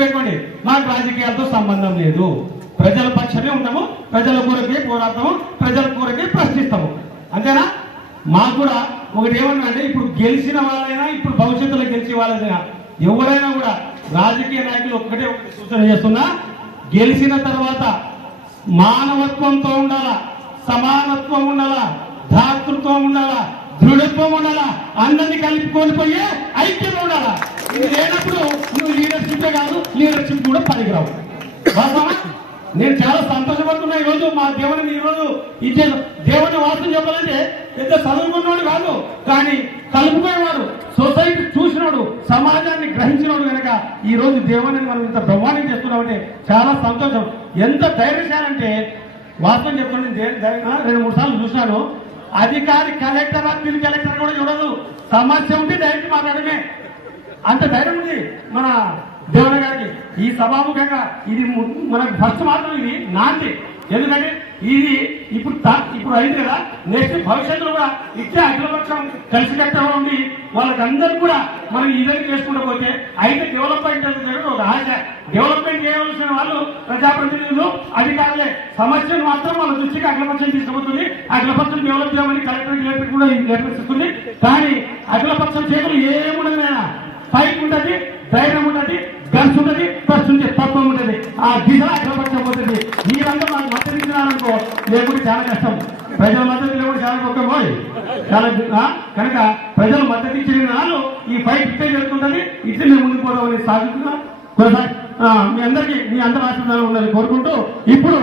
గుర్తుపెట్టుకోండి మాకు రాజకీయాలతో సంబంధం లేదు. ప్రజల పక్షమే ఉంటాము ప్రజల కొరకే పోరాడతాము ప్రజల కొరకే ప్రశ్నిస్తాము. అంతేనా? మాకు కూడా ఒకటి ఏమన్నా అంటే ఇప్పుడు గెలిచిన వాళ్ళైనా ఇప్పుడు భవిష్యత్తులో గెలిచే వాళ్ళైనా ఎవరైనా కూడా రాజకీయ నాయకులు ఒక్కటే ఒకటి సూచన చేస్తున్నా గెలిచిన తర్వాత మానవత్వంతో ఉండాలా సమానత్వం ఉండాలా దాతృత్వం ఉండాలా దృఢత్వం ఉండాలా అందరినీ కలిపి కోల్పోయే ఐక్యత ఉండాలా? ఇది లేనప్పుడు నువ్వు లీడర్షిప్ కాదు లీడర్షిప్ కూడా పనికిరావు. నేను చాలా సంతోషపడుతున్నా ఈ రోజు మా దేవుని ఈరోజు ఇచ్చే దేవుని వాసన చెప్పాలంటే పెద్ద చదువుకున్నవాడు కాదు కానీ కలుపుకునేవాడు సొసైటీ చూసినాడు సమాజాన్ని గ్రహించినోడు కనుక ఈ రోజు దేవుని మనం ఇంత బ్రహ్మాండం చేస్తున్నామంటే చాలా సంతోషం. ఎంత ధైర్యశాలంటే వాస్తవం చెప్పండి రెండు మూడు సార్లు చూశాను అధికారి కలెక్టర్ అప్పీల్ కలెక్టర్ కూడా చూడదు. సమస్య ఉంటే డైరెక్ట్ మాట్లాడమే. అంత ధైర్యం ఉంది మన దేవన గారికి ఈ సభాముఖంగా ఇది మన మనకు ఫస్ట్ మాత్రం ఇది నాంది. ఎందుకంటే ఇది ఇప్పుడు ఇప్పుడు అయింది కదా నెక్స్ట్ భవిష్యత్తులో కూడా ఇచ్చే అఖిలపక్షం కలిసికట్టుగా ఉండి వాళ్ళకందరూ కూడా మనం ఇదని చేసుకుంటూ పోతే అయితే డెవలప్మెంట్ అనేది ఒక ఆశ. డెవలప్మెంట్ చేయవలసిన వాళ్ళు ప్రజాప్రతినిధులు అధికారులే. సమస్యను మాత్రం వాళ్ళ దృష్టికి అఖిలపక్షం తీసుకుపోతుంది. అఖిలపక్షం డెవలప్ చేయమని కలెక్టర్ కూడా ఈ లెటర్ ఇస్తుంది కానీ అఖిలపక్షం చేతులు ఏముండదు పైకి ఫైట్ ధైర్యం ఉంటది గన్స్ ఉంటది ప్లస్ ఉంటే తత్వం ఉంటది. ఆ దిశ అఖిలపక్షం పోతుంది. మీరందరూ మాకు మద్దతు ఇచ్చినారనుకో లేకుంటే చాలా కష్టం. ప్రజల మద్దతు లేకుండా చాలా గొప్ప పోయి చాలా కనుక ప్రజలు మద్దతు ఇచ్చిన నాలు ఈ ఫైట్ ఇట్టే జరుగుతుందని ఇట్లే మేము ముందుకు పోదామని సాగుతున్నాం. కొనసాగి- మీ అందరికీ మీ అందరి ఆశీర్వాదాలు ఉండాలని కోరుకుంటూ ఇప్పుడు